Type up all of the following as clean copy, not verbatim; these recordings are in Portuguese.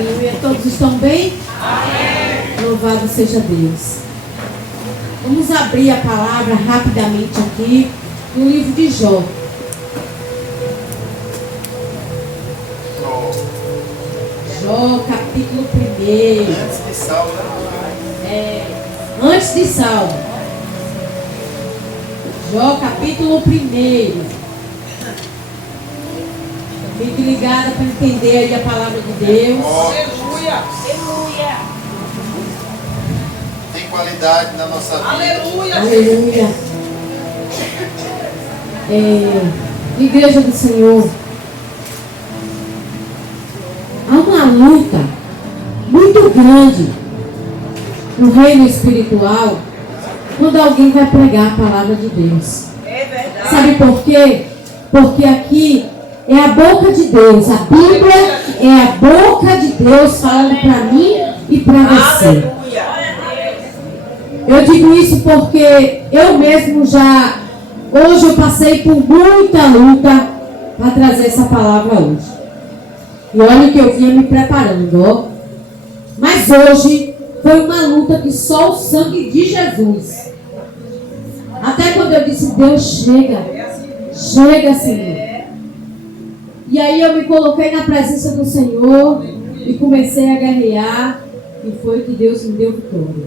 Aleluia. Todos estão bem? Amém. Louvado seja Deus. Vamos abrir a palavra rapidamente aqui no livro de Jó. Jó, capítulo 1. Antes de Salmo, né? Antes de Salmo. Jó, capítulo 1. Fique ligada para entender aí a palavra de Deus. Aleluia! Aleluia! Tem qualidade na nossa vida. Aleluia! Aleluia. Igreja do Senhor, há uma luta muito grande no reino espiritual quando alguém vai pregar a palavra de Deus. É verdade. Sabe por quê? Porque aqui é a boca de Deus. A Bíblia é a boca de Deus falando para mim e para você. Aleluia! Eu digo isso porque eu mesmo hoje eu passei por muita luta para trazer essa palavra hoje. E olha que eu vinha me preparando, ó. Mas hoje foi uma luta que só o sangue de Jesus. Até quando eu disse, Deus, chega, Senhor. E aí eu me coloquei na presença do Senhor e comecei a guerrear. E foi que Deus me deu vitória.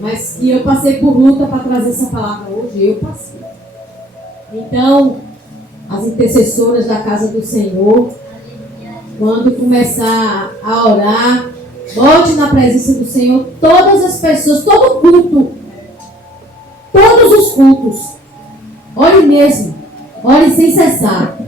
Mas que eu passei por luta para trazer essa palavra hoje, eu passei. Então, as intercessoras da casa do Senhor, quando começar a orar, bote na presença do Senhor todas as pessoas, todo culto, todos os cultos. Ore mesmo, ore sem cessar,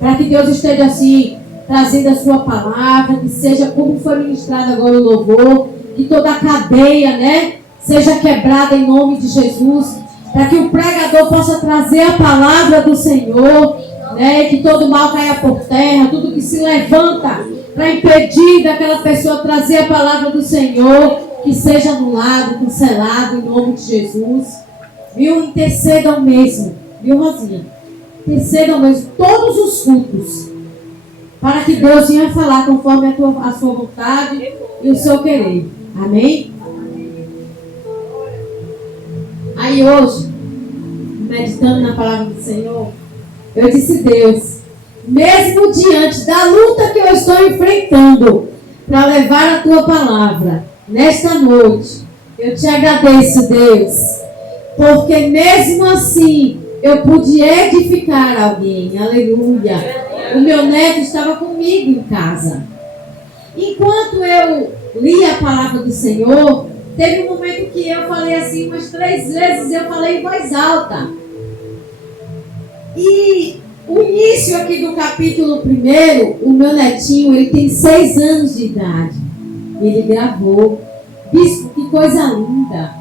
para que Deus esteja assim, trazendo a sua palavra, que seja como foi ministrado agora o louvor, que toda a cadeia, né, seja quebrada em nome de Jesus, para que o pregador possa trazer a palavra do Senhor, né, que todo mal caia por terra, tudo que se levanta para impedir daquela pessoa trazer a palavra do Senhor, que seja anulado, cancelado em nome de Jesus. Viu? Intercedam mesmo, viu, Rosinha? Intercedam mesmo todos os cultos, para que Deus venha falar conforme a sua vontade e o seu querer. Amém? Aí hoje, meditando na palavra do Senhor, eu disse, Deus, mesmo diante da luta que eu estou enfrentando para levar a tua palavra nesta noite, eu te agradeço, Deus, porque mesmo assim eu pude edificar alguém. Aleluia. O meu neto estava comigo em casa. Enquanto eu li a palavra do Senhor, teve um momento que eu falei assim, umas 3 vezes eu falei em voz alta. E o início aqui do capítulo 1, o meu netinho, ele tem 6 anos de idade. Ele gravou. Bispo, que coisa linda.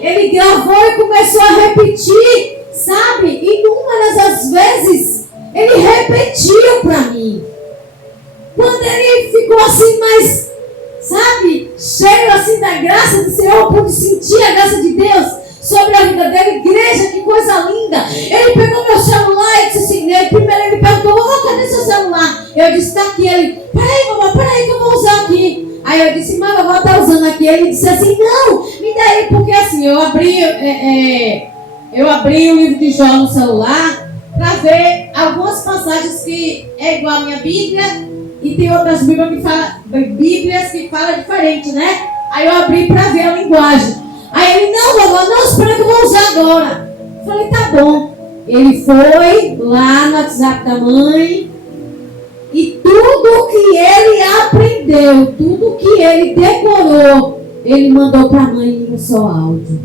Ele gravou e começou a repetir, sabe? Inúmeras as vezes, ele repetiu para mim. Quando ele ficou assim, mais, sabe, cheio assim da graça do Senhor, eu pude sentir a graça de Deus sobre a vida dele. Igreja, que coisa linda. Ele pegou meu celular e disse assim, primeiro ele perguntou, vovó, cadê seu celular? Eu disse, tá aqui. Ele, peraí, vovó, peraí que eu vou usar aqui. Aí eu disse, mas a vovó tá usando aqui. Ele disse assim, não, me dá aí, porque assim, eu abri o livro de Jó no celular para ver algumas passagens que é igual a minha Bíblia e tem outras Bíblias que falam diferente, né? Aí eu abri para ver a linguagem. Aí ele, não, vovó, não, espera que eu vou usar agora. Eu falei, tá bom. Ele foi lá no WhatsApp da mãe e tudo que ele aprendeu, tudo que ele decorou, ele mandou para a mãe em um só áudio.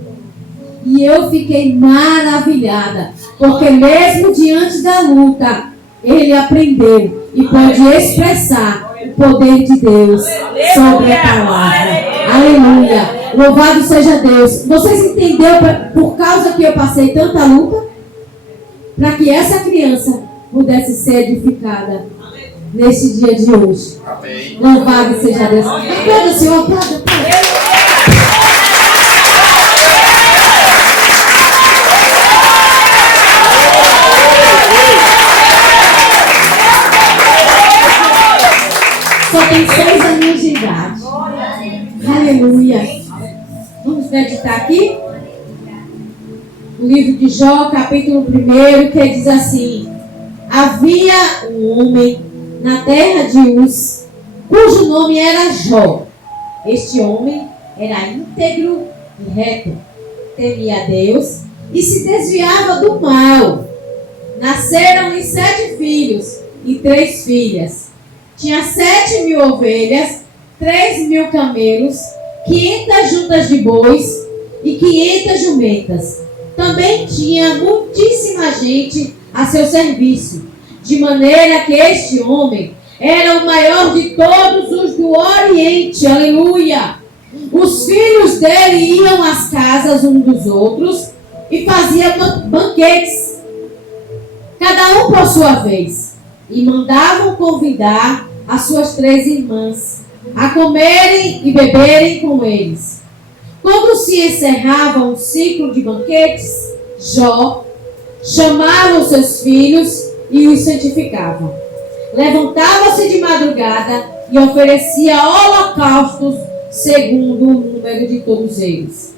E eu fiquei maravilhada, porque mesmo diante da luta, ele aprendeu e pode expressar o poder de Deus sobre a palavra. Aleluia! Louvado seja Deus. Vocês entenderam por causa que eu passei tanta luta? Para que essa criança pudesse ser edificada neste dia de hoje. Amém. Louvado seja Deus. Aplauda, Senhor, aplauda. só tem 6 aninhos de idade. Aleluia. Vamos meditar aqui? O livro de Jó, capítulo 1, que diz assim: havia um homem na terra de Uz, cujo nome era Jó. Este homem era íntegro e reto, temia a Deus e se desviava do mal. Nasceram-lhe 7 filhos e 3 filhas. Tinha 7.000 ovelhas, 3.000 camelos, 500 juntas de bois e 500 jumentas. Também tinha muitíssima gente a seu serviço, de maneira que este homem era o maior de todos os do Oriente. Aleluia! Os filhos dele iam às casas uns dos outros e faziam banquetes, cada um por sua vez, e mandavam convidar as suas 3 irmãs a comerem e beberem com eles. Quando se encerrava um ciclo de banquetes, Jó chamava os seus filhos e os santificava. Levantava-se de madrugada e oferecia holocaustos segundo o número de todos eles.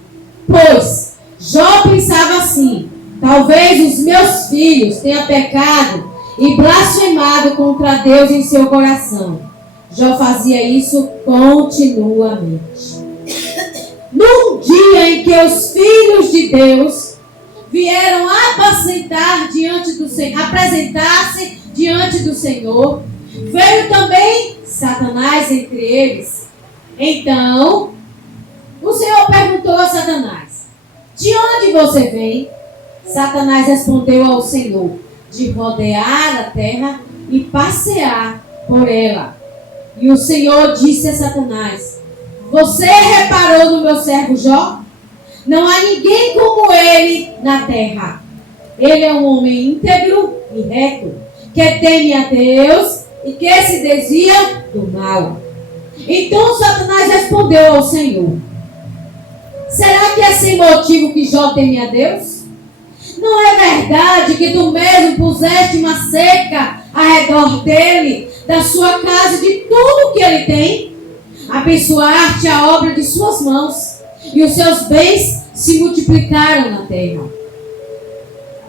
Pois Jó pensava assim: talvez os meus filhos tenham pecado e blasfemado contra Deus em seu coração. Jó fazia isso continuamente. Num dia em que os filhos de Deus vieram apresentar-se diante do Senhor, veio também Satanás entre eles. Então, o Senhor perguntou a Satanás: de onde você vem? Satanás respondeu ao Senhor: de rodear a terra e passear por ela. E o Senhor disse a Satanás: você reparou no meu servo Jó? Não há ninguém como ele na terra. Ele é um homem íntegro e reto, que teme a Deus e que se desvia do mal. Então Satanás respondeu ao Senhor: será que é sem motivo que Jó teme a Deus? Não é verdade que tu mesmo puseste uma cerca ao redor dele, da sua casa e de tudo que ele tem? Abençoar-te a obra de suas mãos, e os seus bens se multiplicaram na terra.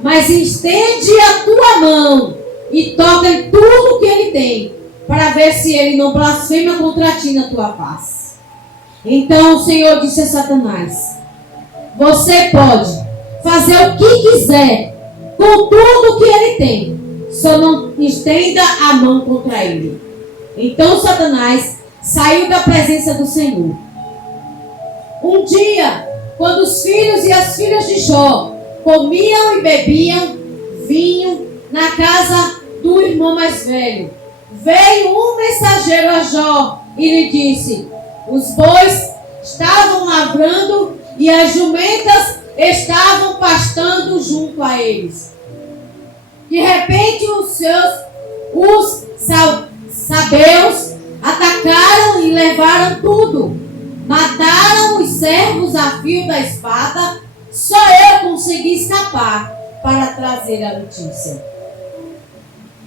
Mas estende a tua mão e toca em tudo que ele tem, para ver se ele não blasfema contra ti na tua face. Então o Senhor disse a Satanás: você pode fazer o que quiser com tudo que ele tem, só não estenda a mão contra ele. Então Satanás saiu da presença do Senhor. Um dia, quando os filhos e as filhas de Jó comiam e bebiam vinho na casa do irmão mais velho, veio um mensageiro a Jó e lhe disse: os bois estavam lavrando e as jumentas estavam pastando junto a eles. De repente os sabeus atacaram e levaram tudo. Mataram os servos a fio da espada. Só eu consegui escapar para trazer a notícia.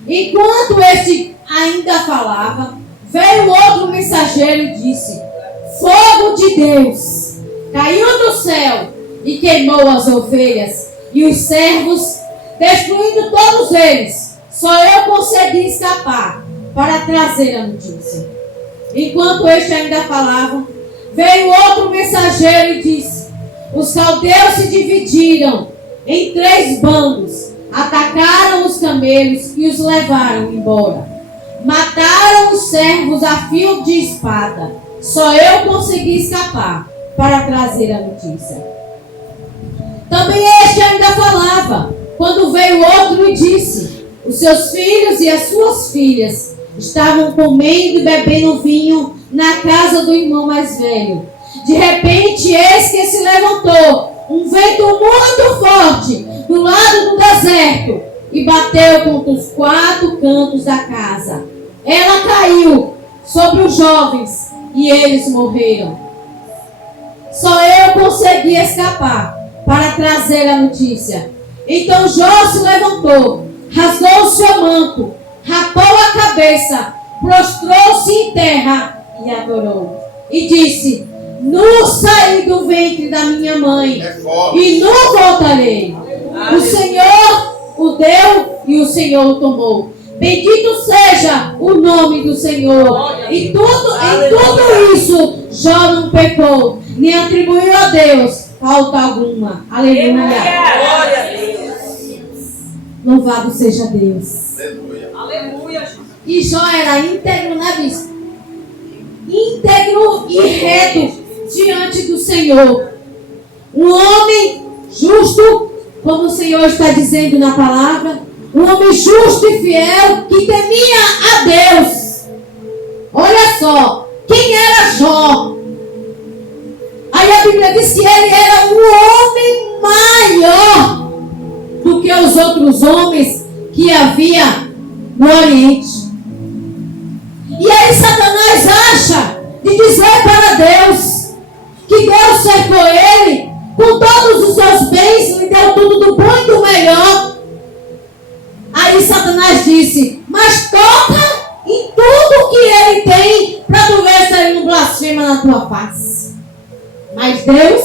Enquanto este ainda falava, veio outro mensageiro e disse: fogo de Deus caiu do céu e queimou as ovelhas e os servos, destruindo todos eles. Só eu consegui escapar para trazer a notícia. Enquanto este ainda falava, veio outro mensageiro e disse: os caldeus se dividiram em 3 bandos, atacaram os camelos e os levaram embora. Mataram os servos a fio de espada. Só eu consegui escapar para trazer a notícia. Também este ainda falava, quando veio outro e disse: os seus filhos e as suas filhas estavam comendo e bebendo vinho na casa do irmão mais velho. De repente, eis que se levantou um vento muito forte do lado do deserto e bateu contra os 4 cantos da casa. Ela caiu sobre os jovens e eles morreram. Só eu consegui escapar para trazer a notícia. Então Jó se levantou, rasgou o seu manto, rapou a cabeça, prostrou-se em em terra e adorou. E disse: nu saí do ventre da minha mãe e nu voltarei. O Senhor o deu e o Senhor o tomou. Bendito seja o nome do Senhor. E em tudo isso Jó não pecou, nem atribuiu a Deus falta alguma. Aleluia. Louvado seja Deus. Aleluia. E Jó era íntegro, né, bispo? Íntegro e reto diante do Senhor. Um homem justo, como o Senhor está dizendo na palavra. Um homem justo e fiel que temia a Deus. Olha só, quem era Jó? Aí a Bíblia diz que ele era um homem maior do que os outros homens que havia no Oriente. E aí Satanás acha de dizer para Deus que Deus cercou ele com todos os seus bens, lhe deu tudo do bom e do melhor. Aí Satanás disse: mas toca em tudo que ele tem, para tu ver se ele não blasfema na tua face. Mas Deus,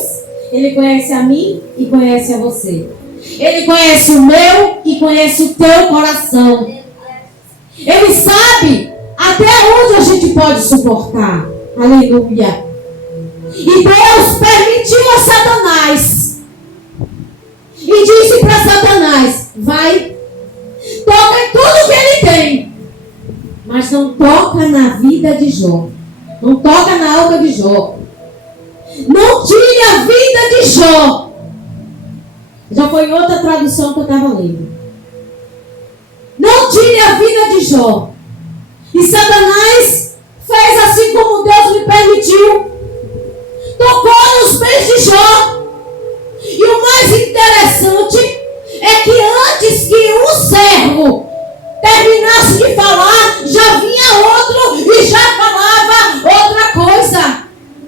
ele conhece a mim e conhece a você. Ele conhece o meu e conhece o teu coração. Ele sabe até onde a gente pode suportar. Aleluia. E Deus permitiu a Satanás e disse para Satanás: vai, toca em tudo que ele tem, mas não toca na vida de Jó. Não toca na alma de Jó. Não tire a vida de Jó. Já foi outra tradução que eu estava lendo. Não tire a vida de Jó. E Satanás fez assim como Deus lhe permitiu. Tocou nos pés de Jó. E o mais interessante é que antes que um servo terminasse de falar, já vinha outro e já falava outra coisa.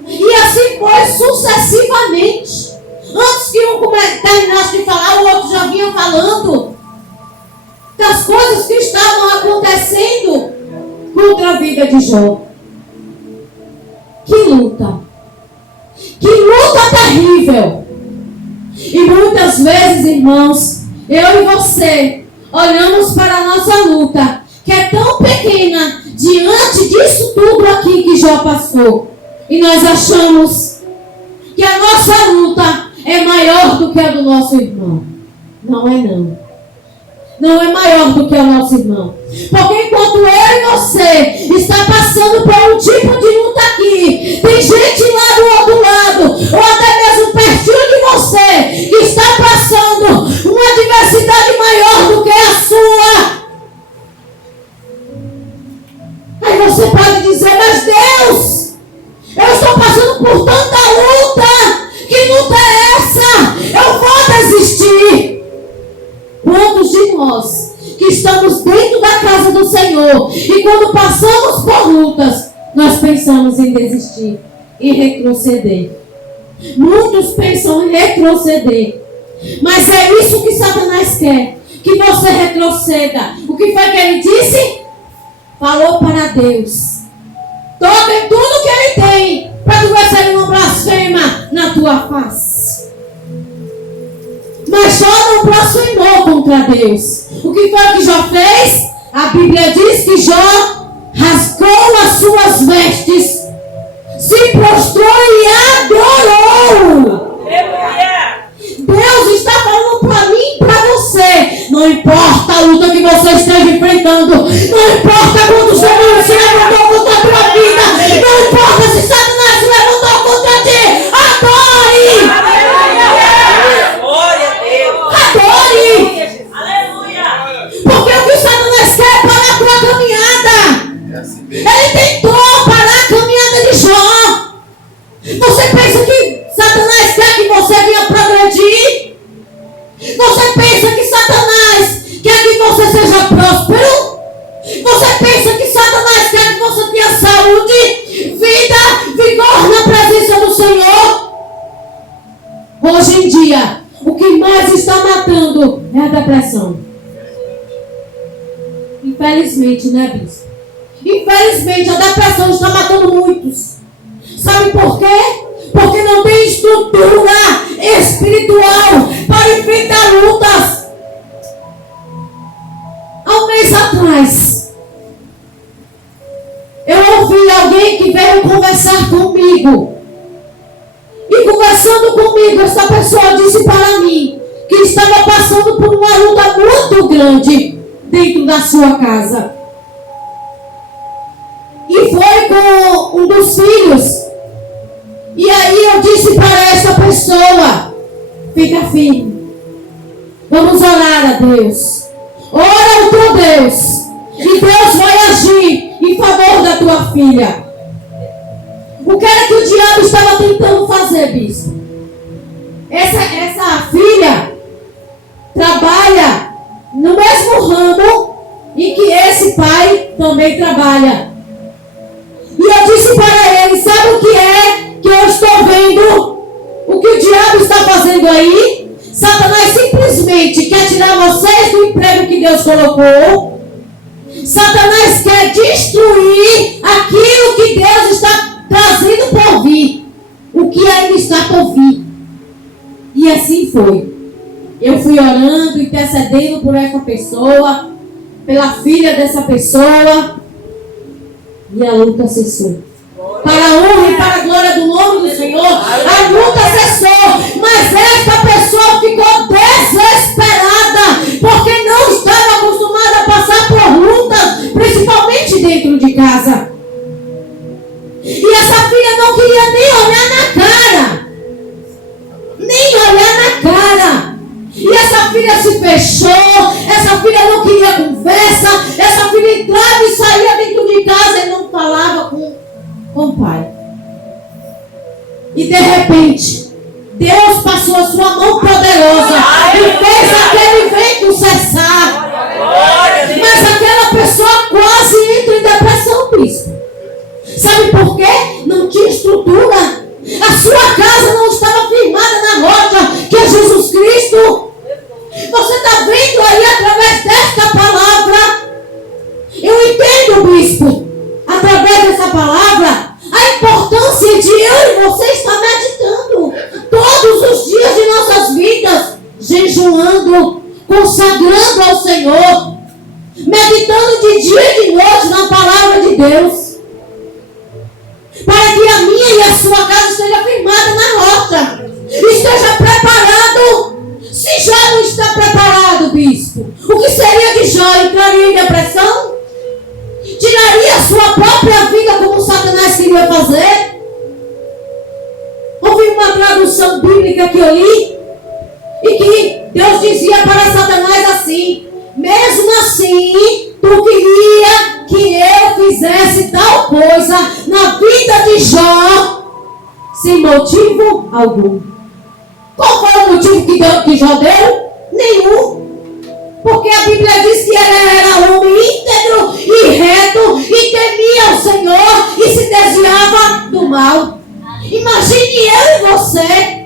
E assim foi sucessivamente. Antes que um terminasse de falar, o outro já vinha falando das coisas que estavam acontecendo contra a vida de Jó. Que luta! Que luta terrível! E muitas vezes, irmãos, eu e você olhamos para a nossa luta, que é tão pequena, diante disso tudo aqui que Jó passou. E nós achamos que a nossa luta é maior do que a do nosso irmão. Não é não. Não é maior do que o nosso irmão. Porque enquanto eu e você está passando por um tipo de luta aqui, tem gente lá do outro lado, ou até mesmo pertinho de você, que está passando uma adversidade maior do que a sua. Aí você pode dizer: mas Deus, eu estou passando por tanta luta. Que luta é essa? Eu vou desistir. Quantos de nós que estamos dentro da casa do Senhor e quando passamos por lutas, nós pensamos em desistir, em retroceder. Muitos pensam em retroceder. Mas é isso que Satanás quer, que você retroceda. O que foi que ele disse? Falou para Deus: toca em tudo que ele tem, para tu ver se ele não blasfema na tua face. Mas Jó não blasfemou contra Deus. O que foi que Jó fez? A Bíblia diz que Jó rasgou as suas vestes, se prostrou e adorou. Deus está falando para mim e para você: não importa a luta que você esteja enfrentando, não importa quantos demônios se levantou contra a tua vida, não importa se Satanás se levantou contra ti, adore! Adore! Porque o que Satanás quer é parar a tua caminhada. Ele tentou parar a caminhada de Jó. Você pensa que Satanás quer que você venha progredir? Você pensa que Satanás quer que você seja próspero? Você pensa que Satanás quer que você tenha saúde, vida, vigor na presença do Senhor? Hoje em dia, o que mais está matando é a depressão. Infelizmente, né, bispo? Infelizmente, a depressão está matando muitos. Sabe por quê? Porque não tem estrutura espiritual para enfrentar lutas. Há um mês atrás, eu ouvi alguém que veio conversar comigo. E conversando comigo, essa pessoa disse para mim que estava passando por uma luta muito grande dentro da sua casa. E foi com um dos filhos. E aí eu disse para essa pessoa: fica firme. Vamos orar a Deus. Ora ao teu Deus. E Deus vai agir em favor da tua filha. O que era que o diabo estava tentando fazer, bispo? Essa filha trabalha no mesmo ramo em que esse pai também trabalha. E eu disse para ele: sabe o que é que eu estou vendo? O que o diabo está fazendo aí? Satanás simplesmente quer tirar vocês do emprego que Deus colocou. Satanás quer destruir aquilo que Deus está trazendo por vir. O que ainda está por vir. E assim foi. Eu fui orando, intercedendo por essa pessoa, pela filha dessa pessoa. E a luta cessou. Para a honra e para a glória do nome do Senhor, a luta cessou. Mas esta pessoa ficou desesperada, porque não estava acostumada a passar por lutas, principalmente dentro de casa. E essa filha não queria nem olhar na cara. Nem olhar na cara. E essa filha se fechou. Essa filha não queria conversa. Essa filha entrava e saía dentro de casa e não falava com o pai. E de repente, Deus passou a sua mão poderosa e fez aquele vento cessar. Mas aquela pessoa quase entra em depressão, bispo. Sabe por quê? Não tinha estrutura. A sua casa não estava firmada na rocha, que é Jesus Cristo. Você está vendo aí através desta palavra. Eu entendo, bispo, através dessa palavra, a importância de eu e você estar meditando todos os dias de nossas vidas, jejuando, consagrando ao Senhor, meditando de dia e de noite na palavra de Deus, para que a minha e a sua casa esteja firmada na rocha, esteja preparado. Se Jó não está preparado, bispo, o que seria de Jó? Entraria em depressão? Tiraria a sua própria vida como Satanás queria fazer? Houve uma tradução bíblica que eu li e que Deus dizia para Satanás assim: mesmo assim, tu queria que eu fizesse tal coisa na vida de Jó sem motivo algum. Qual foi o motivo que Jó deu? Nenhum. Porque a Bíblia diz que ele era homem íntegro e reto e temia o Senhor e se desviava do mal. Imagine eu e você.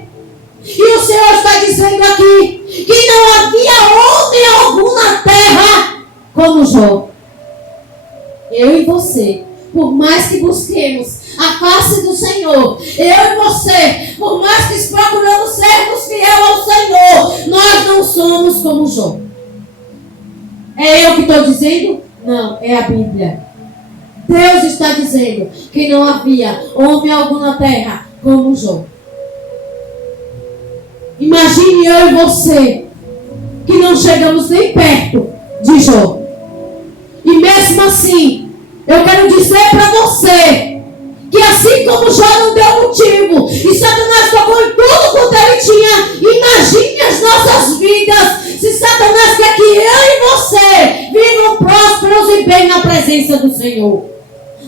E o Senhor está dizendo aqui que não havia homem algum na terra como Jó. Eu e você, por mais que busquemos a face do Senhor, eu e você, por mais que procuramos sermos fiéis ao Senhor, nós não somos como Jó. É eu que estou dizendo? Não, é a Bíblia. Deus está dizendo que não havia homem algum na terra como Jó. Imagine eu e você, que não chegamos nem perto de Jó. E mesmo assim, eu quero dizer para você que assim como Jó não deu motivo e Satanás tocou em tudo quanto ele tinha, imagine as nossas vidas se Satanás quer que eu e você vivam prósperos e bem na presença do Senhor.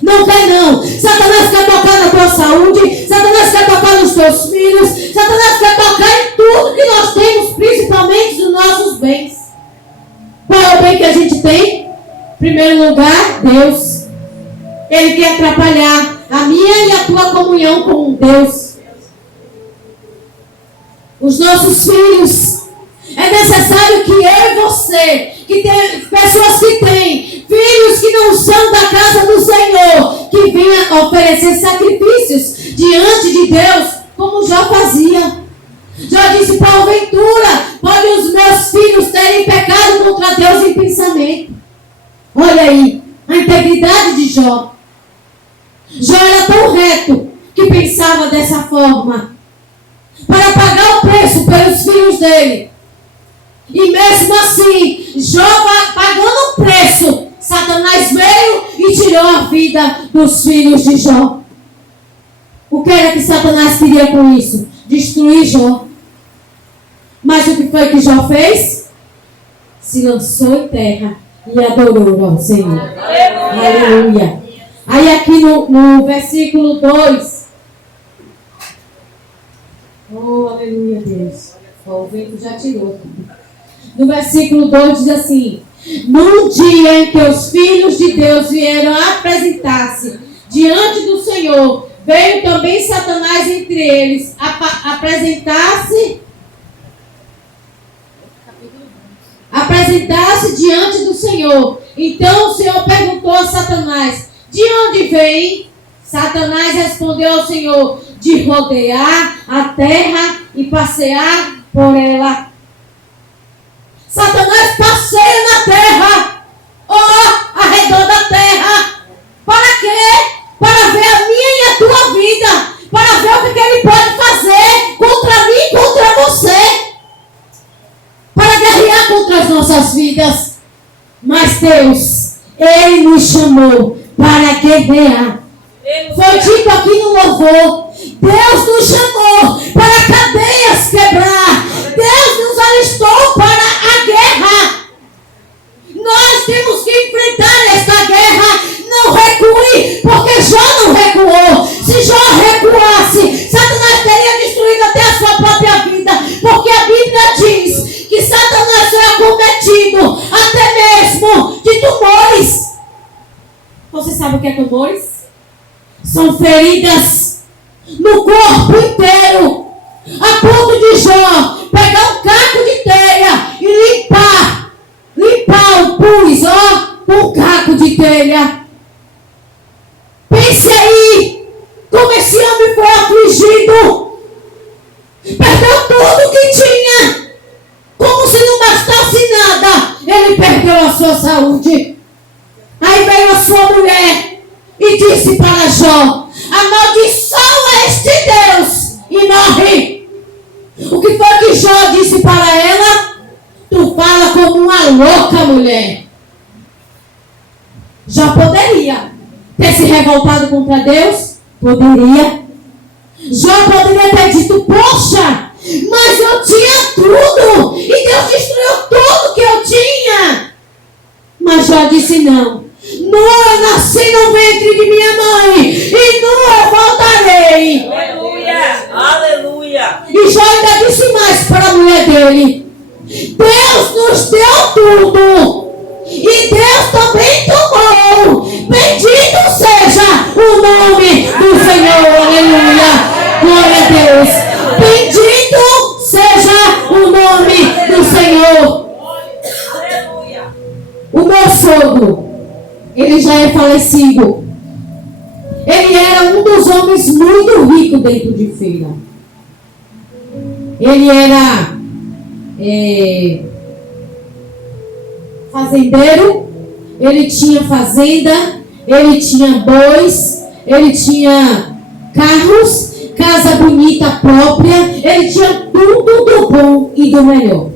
Não quer não. Satanás quer tocar na tua saúde, Satanás quer tocar nos teus filhos, Satanás quer tocar em tudo que nós temos, principalmente nos nossos bens. Qual é o bem que a gente tem? Em primeiro lugar, Deus. Ele quer atrapalhar a minha e a tua comunhão com Deus. Os nossos filhos. É necessário que eu e você, que tem pessoas que têm filhos que não são da casa do Senhor, que venham oferecer sacrifícios diante de Deus, como Jó fazia. Jó disse: porventura, podem os meus filhos terem pecado contra Deus em pensamento. Olha aí, a integridade de Jó. Jó era tão reto que pensava dessa forma, para pagar o preço pelos filhos dele. E mesmo assim, Jó pagando o preço, Satanás veio e tirou a vida dos filhos de Jó. O que era que Satanás queria com isso? Destruir Jó. Mas o que foi que Jó fez? Se lançou em terra e adorou ao Senhor. Aleluia. Aí aqui no versículo 2. Oh, aleluia, Deus. Oh, o vento já tirou. No versículo 2 diz assim: num dia em que os filhos de Deus vieram apresentar-se diante do Senhor, veio também Satanás entre eles apresentar-se diante do Senhor. Então o Senhor perguntou a Satanás: de onde vem? Satanás respondeu ao Senhor: de rodear a terra e passear por ela. Satanás passeia na terra, ao redor da terra. Para quê? Para ver a minha e a tua vida. Para ver o que ele pode fazer contra mim e contra você. Para guerrear contra as nossas vidas. Mas Deus, Ele nos chamou para guerrear. Foi dito aqui no louvor: Deus nos chamou para cadeias quebrar. Deus nos alistou para a guerra. Nós temos que enfrentar esta guerra. Não recue, porque Jó não recuou. Se Jó recuasse, Satanás teria destruído até a sua própria vida. Porque a Bíblia diz que Satanás foi acometido até mesmo de tumores. Você sabe o que é tumores? São feridas no corpo inteiro, a ponto de Jó pegar um caco de telha e limpar o pus, com um caco de telha. Pense aí, como esse homem foi afligido, perdeu tudo que tinha, como se não bastasse nada, ele perdeu a sua saúde. Aí veio a sua mulher e disse para Jó: amaldiçoa este Deus e morre. O que foi que Jó disse para ela? Tu fala como uma louca, mulher. Jó poderia ter se revoltado contra Deus? Poderia. Jó poderia ter dito: poxa, mas eu tinha tudo e Deus destruiu tudo que eu tinha. Mas Jó disse: não. Nu eu nasci no ventre de minha mãe e nu eu voltarei. Aleluia, aleluia. E Jó ainda disse mais para a mulher dele: Deus nos deu tudo e Deus também tomou. Bendito seja o nome do Senhor. Aleluia, glória a Deus. Bendito seja o nome do Senhor. Aleluia. O meu sogro, ele já é falecido. Ele era um dos homens muito ricos dentro de Feira. Ele era fazendeiro. Ele tinha fazenda. Ele tinha bois. Ele tinha carros. Casa bonita própria. Ele tinha tudo do bom e do melhor.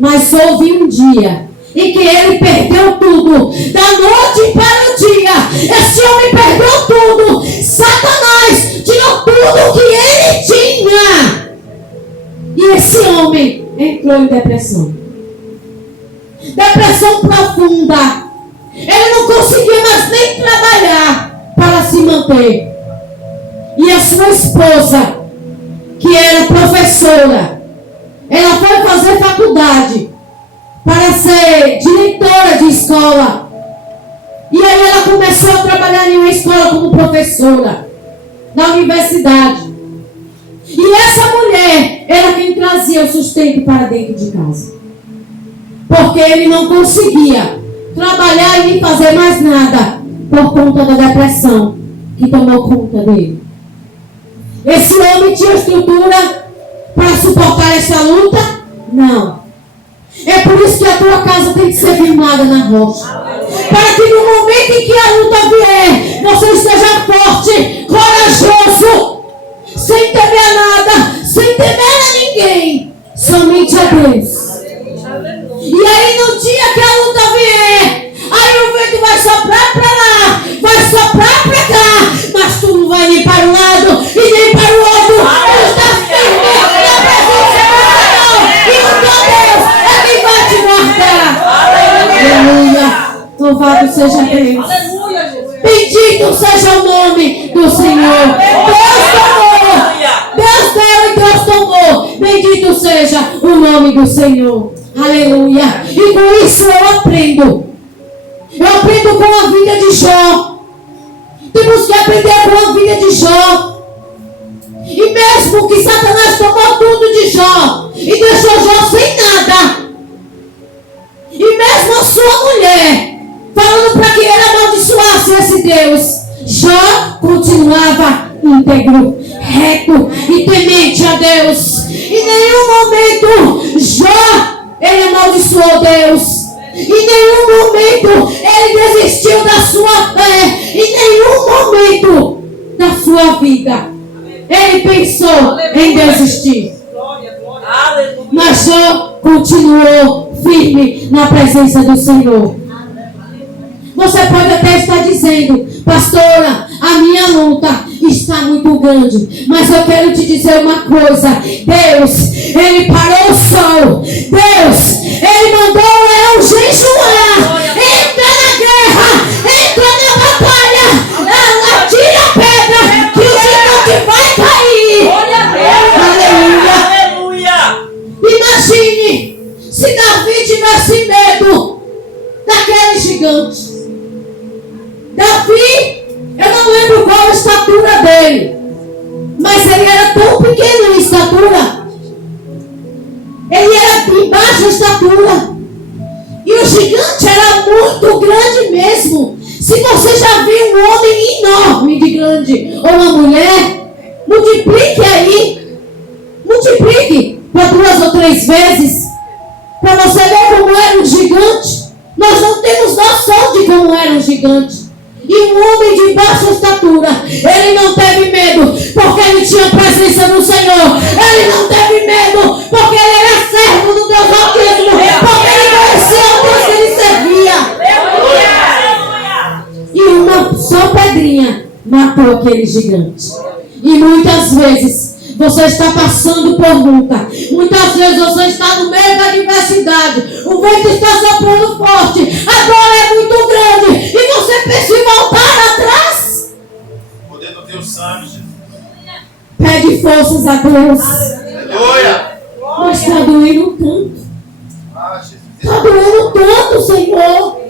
Mas houve um dia em que ele perdeu tudo. Da noite para o dia, esse homem perdeu tudo. Satanás tirou tudo que ele tinha. E esse homem entrou em depressão. Depressão profunda. Ele não conseguia mais nem trabalhar para se manter. E a sua esposa, que era professora, ela foi fazer faculdade para ser diretora de escola. E aí ela começou a trabalhar em uma escola como professora na universidade. E essa mulher, era quem trazia o sustento para dentro de casa. Porque ele não conseguia trabalhar e nem fazer mais nada por conta da depressão que tomou conta dele. Esse homem tinha estrutura para suportar essa luta? Não. É por isso que a tua casa tem que ser firmada na rocha. Para que no momento em que a luta vier, você esteja forte, corajoso, sem temer a nada, sem temer a ninguém, somente a Deus. E aí no dia que a luta vier, aí o vento vai soprar para lá, vai soprar para cá, mas tu não vai nem para um lado e nem para o outro. Tu está firme na presença do Senhor, e o teu Deus é quem vai te guardar. Aleluia. Louvado seja Deus. Aleluia, Jesus. Bendito seja o nome do Senhor. Deus tomou. Deus deu e Deus tomou. Bendito seja o nome do Senhor. Aleluia. E com isso eu aprendo. Eu aprendo com a vida de Jó. Temos que aprender com a vida de Jó. E mesmo que Satanás tomou tudo de Jó e deixou Jó sem nada, e mesmo a sua mulher falando para que ele amaldiçoasse esse Deus, Jó continuava íntegro, reto e temente a Deus. Em nenhum momento Jó ele amaldiçoou Deus. Em nenhum momento ele desistiu da sua fé. Em nenhum momento da sua vida ele pensou em desistir. Mas Jó continuou firme na presença do Senhor. Você pode até estar dizendo: pastora, a minha luta está muito grande. Mas eu quero te dizer uma coisa: Deus, Ele parou o sol. Deus, Ele mandou o leão jejuar. Entra na guerra, entra na batalha. Tira a pedra, que o gigante vai cair. Aleluia. Imagine se Davi tivesse medo daquele gigante. Davi, eu não lembro qual a estatura dele, mas ele era tão pequeno em estatura. Ele era de baixa estatura. E o gigante era muito grande mesmo. Se você já viu um homem enorme de grande, ou uma mulher, multiplique aí. Multiplique para 2 ou 3 vezes, para você ver como era um gigante. Nós não temos noção de como era um gigante. E um homem de baixa estatura, ele não teve medo, porque ele tinha a presença do Senhor. Ele não teve medo, porque ele era servo do Deus Altíssimo, porque ele conhecia o Deus que ele servia. E uma só pedrinha matou aquele gigante. E muitas vezes você está passando por luta. Muitas vezes você está no meio da adversidade. O vento está soprando forte. A dor é muito grande. E você pensa em voltar atrás. O poder do teu sangue, Jesus. Pede forças a Deus. Aleluia. Mas está doendo tanto. Está doendo tanto, Senhor.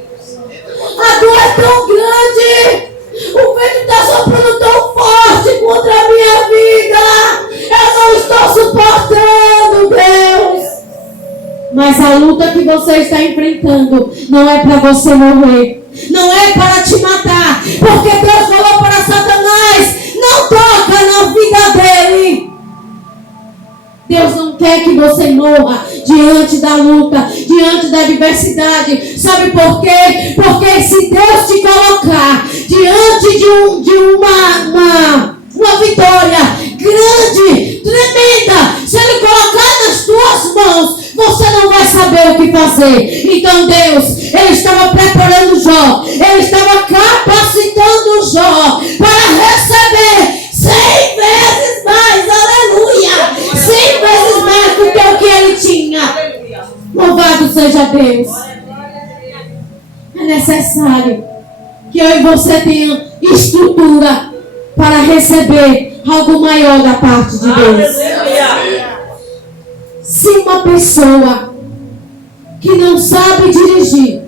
A dor é tão grande. O vento está soprando tão forte contra a minha vida. Eu não estou suportando, Deus. Mas a luta que você está enfrentando não é para você morrer. Não é para te matar. Porque Deus falou para Satanás: não toca na vida dele. Deus não quer que você morra diante da luta, diante da adversidade. Sabe por quê? Porque se Deus te colocar diante de uma vitória grande, tremenda, se Ele colocar nas tuas mãos, você não vai saber o que fazer. Então Deus, Ele estava preparando Jó, Ele estava capacitando Jó para receber 100 vezes mais, aleluia, 100 vezes mais do que o que ele tinha. Louvado seja Deus. É necessário que eu e você tenham estrutura para receber algo maior da parte de Deus. Se uma pessoa que não sabe dirigir,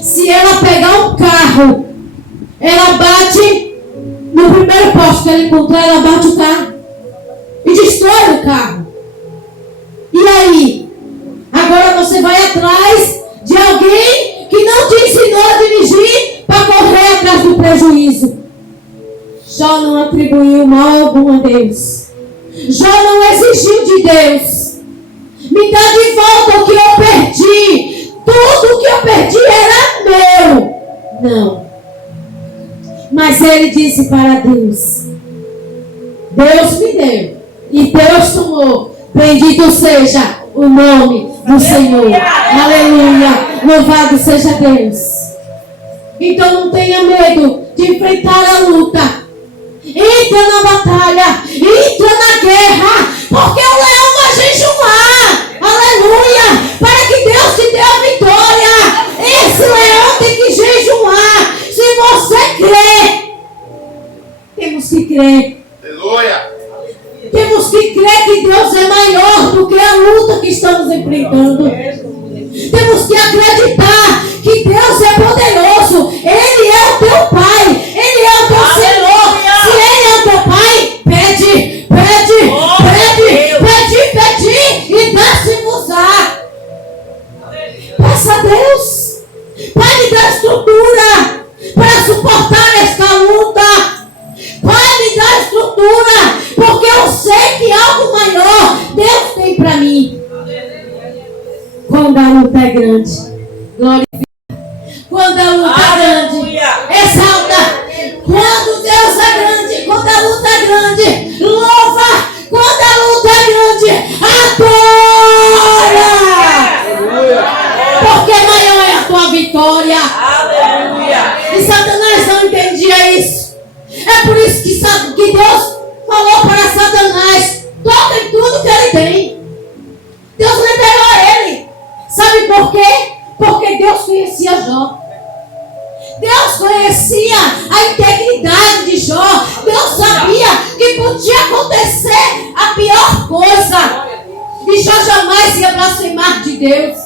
se ela pegar um carro, ela bate no primeiro posto que ela encontrar, ela bate o carro e destrói o carro. isso, Jó não atribuiu mal algum a Deus. Jó não exigiu de Deus: me dá de volta o que eu perdi. Tudo o que eu perdi era meu. Não. Mas ele disse para Deus: Deus me deu e Deus tomou. Bendito seja o nome do Senhor. Aleluia. Louvado seja Deus. Então não tenha medo de enfrentar a luta. Entra na batalha, entra na guerra, porque o leão vai jejuar. Aleluia. Para que Deus te dê a vitória. Esse leão tem que jejuar. Se você crê, temos que crer. Aleluia. Temos que crer que Deus é maior do que a luta que estamos enfrentando. Temos que acreditar que Deus é poderoso. Ele é o teu Pai. Ele é o teu Senhor. Se Ele é o teu Pai, pede, e dá-se-vos-á. Peça a Deus. Pai, me dá estrutura para suportar esta luta. Pai, me dá estrutura, porque eu sei que algo maior Deus tem para mim. Quando a luta é grande, glorifica. Quando a luta é grande, exalta. Quando Deus é grande, quando a luta é grande, louva. Quando a luta é grande, adora. Porque maior é a tua vitória. Aleluia. E Satanás não entendia isso. É por isso que Deus falou para Satanás: toca em tudo que ele tem. Deus liberou ele. Sabe por quê? Porque Deus conhecia Jó. Deus conhecia a integridade de Jó. Deus sabia que podia acontecer a pior coisa. E Jó jamais ia blasfemar de Deus.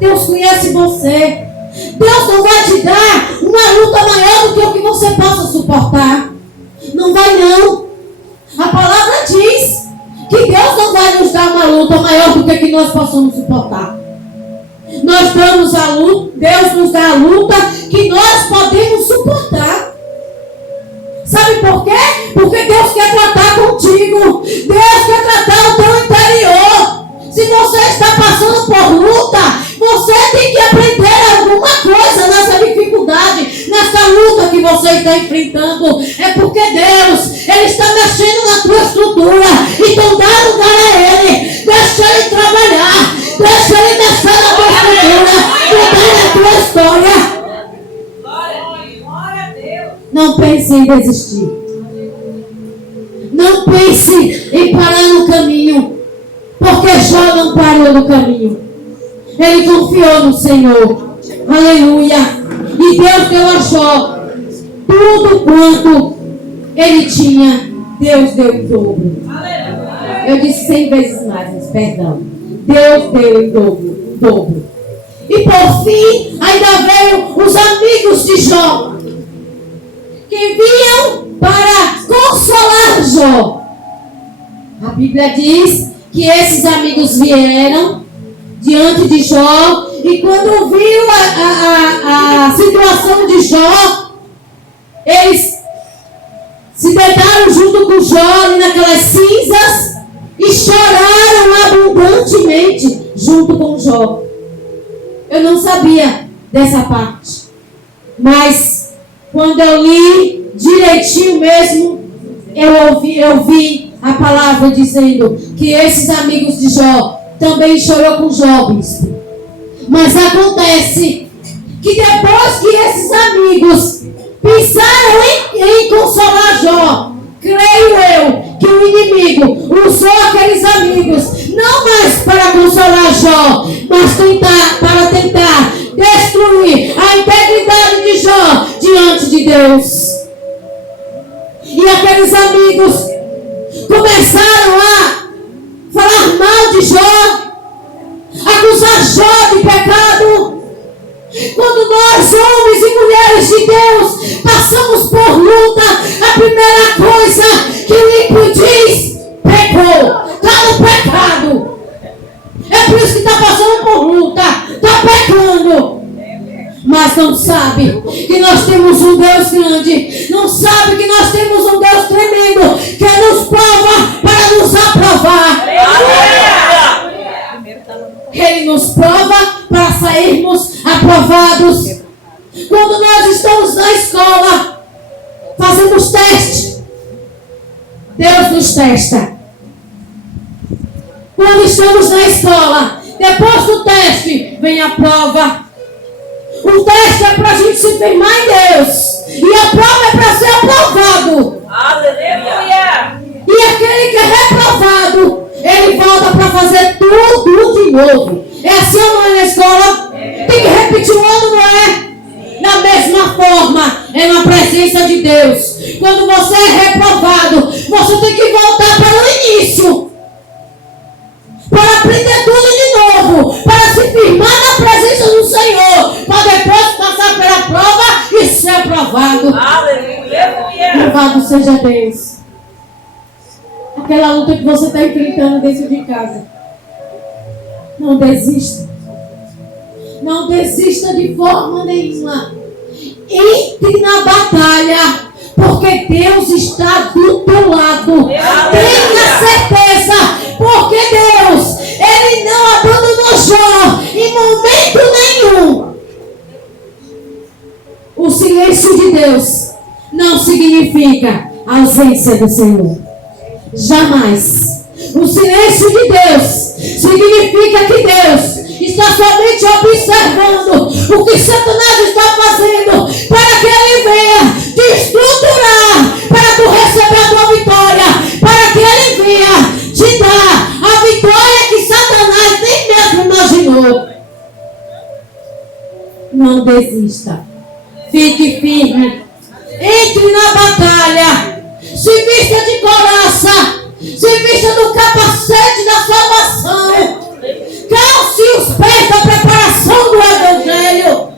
Deus conhece você. Deus não vai te dar uma luta maior do que o que você possa suportar. Não vai não. A palavra diz que Deus não vai nos dar uma luta maior do que nós possamos suportar. Nós damos a luta, Deus nos dá a luta que nós podemos suportar. Sabe por quê? Porque Deus quer tratar contigo. Deus quer tratar o teu interior. Se você está passando por luta, você tem que aprender alguma coisa nessa dificuldade, nessa luta que você está enfrentando. É porque Deus, Ele está mexendo na tua estrutura. Então dá lugar a Ele. Deixa Ele trabalhar. Deixa Ele mexer na tua estrutura. Mudar a tua história. Glória a Deus. Não pense em desistir. Não pense em parar no caminho. Porque Jó não parou no caminho. Ele confiou no Senhor. Aleluia. E Deus deu a Jó tudo quanto ele tinha. Deus deu em dobro. Eu disse 100 vezes mais, mas perdão. Deus deu em dobro. E por fim, ainda veio os amigos de Jó, que vinham para consolar Jó. A Bíblia diz que esses amigos vieram diante de Jó, e quando viu a situação de Jó, eles se deitaram junto com Jó ali naquelas cinzas e choraram abundantemente junto com Jó. Eu não sabia dessa parte, mas quando eu li direitinho mesmo, eu vi a palavra dizendo que esses amigos de Jó também chorou com Jó, bispo. Mas acontece que depois que esses amigos pensaram em consolar Jó, creio eu que o inimigo usou aqueles amigos não mais para consolar Jó, mas para tentar destruir a integridade de Jó diante de Deus. E aqueles amigos começaram a falar mal de Jó, acusar Jó de pecado. Quando nós, homens e mulheres de Deus, passamos por luta, a primeira coisa que o ímpio diz: pecou, está no pecado. É por isso que está passando por luta, está pecando. Mas não sabe que nós temos um Deus sabe que nós temos um Deus tremendo que nos prova para nos aprovar. Ele nos prova para sairmos aprovados. Quando nós estamos na escola, fazemos teste. Deus nos testa. Quando estamos na escola, depois do teste, vem a prova. O teste é para a gente se firmar em Deus. E a prova é para ser aprovado. Aleluia. E aquele que é reprovado, ele volta para fazer tudo de novo. É assim ou não é na escola? Tem que repetir o ano, não é? Da mesma forma, é na presença de Deus. Quando você é reprovado, você tem que voltar para o início. Para aprender tudo de novo. Para se firmar na presença do Senhor. Para depois passar pela prova e ser aprovado. Aleluia. Louvado seja Deus. Aquela luta que você está enfrentando dentro de casa. Não desista. Não desista de forma nenhuma. Entre na batalha. Porque Deus está do teu lado. Tenha certeza. Porque Deus, Ele não abandonou Jó em momento nenhum. O silêncio de Deus não significa a ausência do Senhor. Jamais. O silêncio de Deus significa que Deus está somente observando o que Satanás está fazendo para que ele venha te estruturar para tu receber a tua vitória, para que ele venha te dar a vitória que Satanás nem mesmo imaginou. Não desista. Fique firme. Entre na batalha. Se vista de couraça. Se vista do capacete da salvação. Calce os pés da preparação do Evangelho.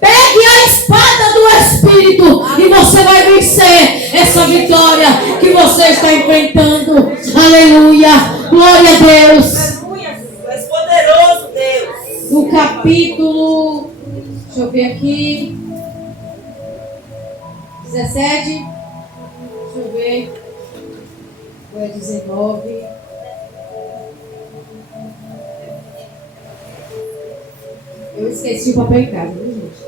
Pegue a espada do Espírito e você vai vencer essa vitória que você está enfrentando. Aleluia. Glória a Deus. Tu és poderoso, Deus. No capítulo, deixa eu ver aqui, 17, deixa eu ver, foi 19. Eu esqueci o papel em casa, viu, gente?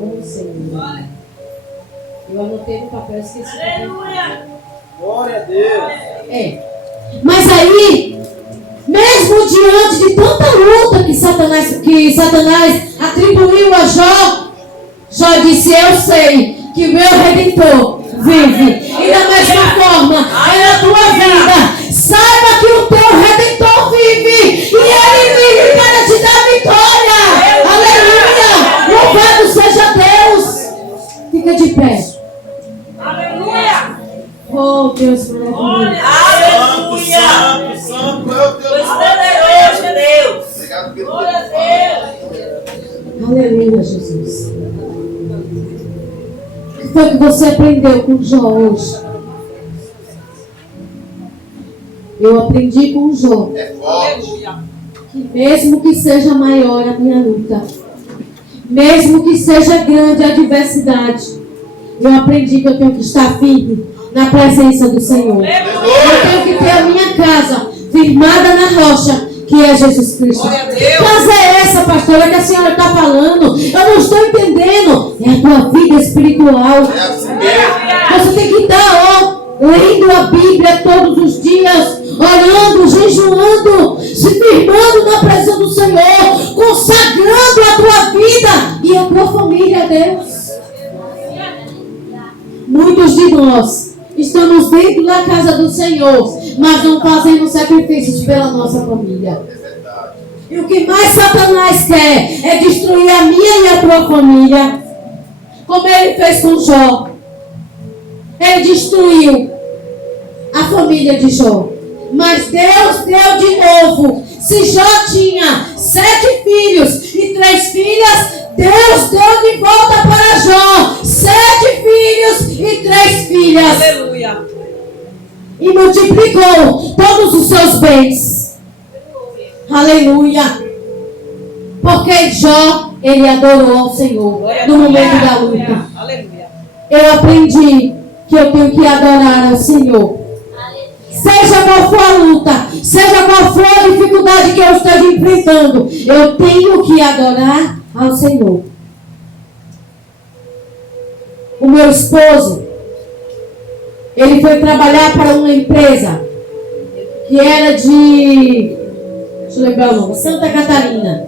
Oh, Senhor. Eu anotei no papel, esqueci o papel. Aleluia. Glória a Deus. É. Mas aí, mesmo diante de tanta luta que Satanás atribuiu a Jó, Jó disse: eu sei que o meu Redentor vive. E da mesma forma, é na tua vida. Saiba que o teu Redentor vive. E ele vive para te dar vitória. Aleluia. Louvado seja Deus. Fica de pé. Aleluia. Oh, Deus maravilhoso. Aleluia. Santo, santo é o teu Tu és nome. poderoso, Deus. Obrigado pelo Glória a Deus. Aleluia, Jesus. O que foi que você aprendeu com Jó hoje? Eu aprendi com Jó É forte. que mesmo que seja maior a minha luta, mesmo que seja grande a adversidade, eu aprendi que eu tenho que estar firme na presença do Senhor. Eu tenho que ter a minha casa firmada na rocha, que é Jesus Cristo. Que casa é essa, pastora, que a senhora está falando? Eu não estou entendendo. É a tua vida espiritual. É assim mesmo. Você tem que estar, lendo a Bíblia todos os dias, orando, jejuando, se firmando na presença do Senhor, consagrando a tua vida e a tua família a Deus. Muitos de nós estamos dentro da casa do Senhor, mas não fazemos sacrifícios pela nossa família. É verdade. E o que mais Satanás quer é destruir a minha e a tua família, como ele fez com Jó. Ele destruiu a família de Jó. Mas Deus deu de novo. Se Jó tinha 7 filhos e 3 filhas, Deus deu de volta para Jó 7 filhos e 3 filhas. Aleluia. E multiplicou todos os seus bens. Aleluia. Porque Jó, ele adorou ao Senhor no momento da luta. Aleluia. Eu aprendi que eu tenho que adorar ao Senhor. Seja qual for a luta, seja qual for a dificuldade que eu esteja enfrentando, eu tenho que adorar ao Senhor. O meu esposo, ele foi trabalhar para uma empresa que era de, deixa eu lembrar o nome, Santa Catarina.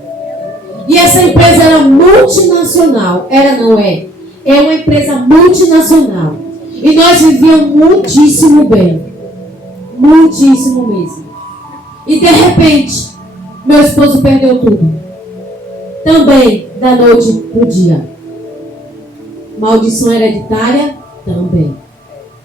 E essa empresa era multinacional. Era, não é? É uma empresa multinacional. E nós vivíamos muitíssimo bem. Muitíssimo mesmo. E de repente, meu esposo perdeu tudo. Também, da noite para o dia. Maldição hereditária? Também.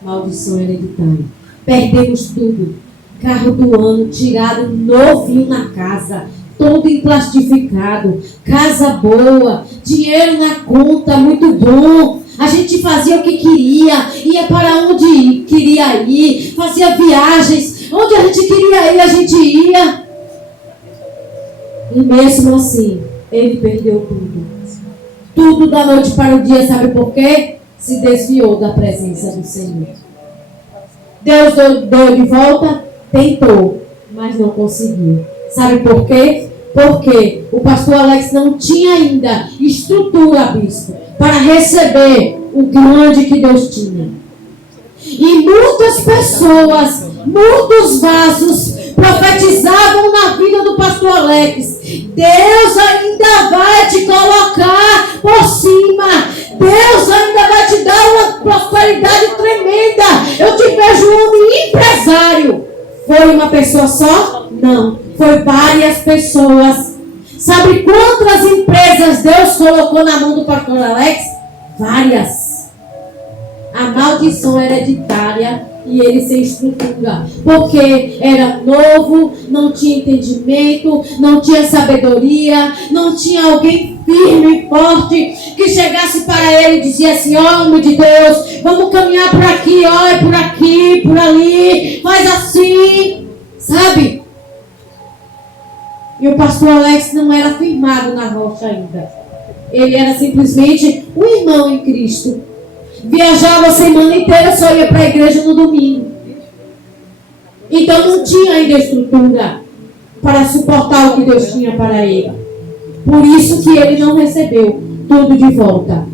Maldição hereditária. Perdemos tudo. Carro do ano, tirado novinho na casa. Todo emplastificado. Casa boa. Dinheiro na conta, muito bom. A gente fazia o que queria. Ia para onde queria ir. Fazia viagens. Onde a gente queria ir, a gente ia. E mesmo assim, ele perdeu tudo. Tudo da noite para o dia, sabe por quê? Se desviou da presença do Senhor. Deus deu de volta, tentou, mas não conseguiu. Sabe por quê? Porque o pastor Alex não tinha ainda estrutura, bispo, para receber o grande que Deus tinha. E muitas pessoas, muitos vasos profetizavam na vida do pastor Alex. Deus ainda vai te colocar por cima. Deus ainda vai te dar uma prosperidade tremenda. Eu te vejo um homem empresário. Foi uma pessoa só? Não. Foi várias pessoas. Sabe quantas empresas Deus colocou na mão do pastor Alex? Várias. A maldição hereditária e ele sem estrutura. Porque era novo, não tinha entendimento, não tinha sabedoria, não tinha alguém firme e forte que chegasse para ele e dizia assim: homem de Deus, vamos caminhar por aqui, olha por aqui, por ali, faz assim, sabe? E o pastor Alex não era firmado na rocha ainda. Ele era simplesmente um irmão em Cristo. Viajava a semana inteira, só ia para a igreja no domingo. Então não tinha ainda estrutura para suportar o que Deus tinha para ele. Por isso que ele não recebeu tudo de volta.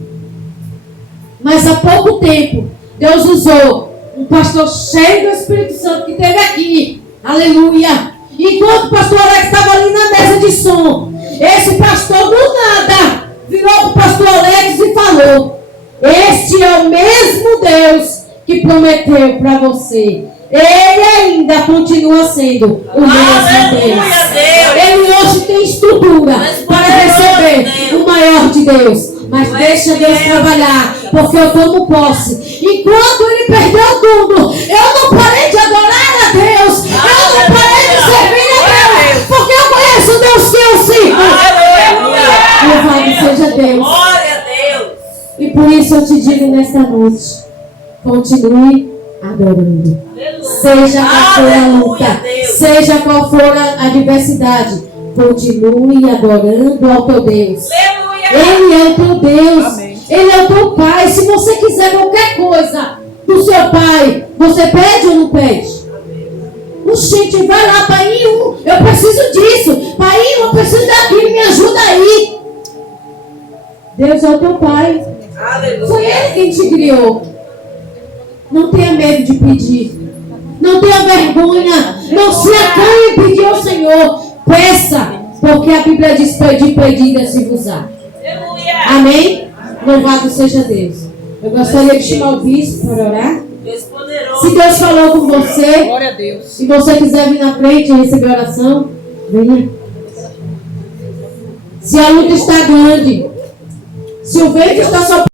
Mas há pouco tempo, Deus usou um pastor cheio do Espírito Santo que esteve aqui. Aleluia! Enquanto o pastor Alex estava ali na mesa de som, esse pastor do nada virou para o pastor Alex e falou: este é o mesmo Deus que prometeu para você. Ele ainda continua sendo o mesmo Deus. Ele hoje tem estrutura para receber o maior de Deus. Mas deixa Deus trabalhar, porque eu tomo posse. Enquanto ele perdeu tudo, eu não parei de adorar a Deus. Eu não parei de servir a Deus, porque eu conheço o Deus que eu sirvo. Louvado seja Deus. Glória a Deus. E por isso eu te digo nesta noite: continue adorando. Seja qual for a luta, seja qual for a adversidade, continue adorando ao teu Deus. Ele é o teu Deus. Amém. Ele é o teu Pai. Se você quiser qualquer coisa do seu Pai, você pede ou não pede? Gente, vai lá, Pai, eu preciso disso. Pai, eu preciso daquilo, me ajuda aí. Deus é o teu Pai. Aleluia. Foi Ele quem te criou. Não tenha medo de pedir. Não tenha vergonha. Não se acanhe em pedir ao Senhor. Peça, porque a Bíblia diz: pedir, se vos dá. Amém? Louvado seja Deus. Eu gostaria de chamar o bispo para orar. Se Deus falou com você, glória a Deus. Se você quiser vir na frente e receber oração, venha. Se a luta está grande, se o vento está soprando,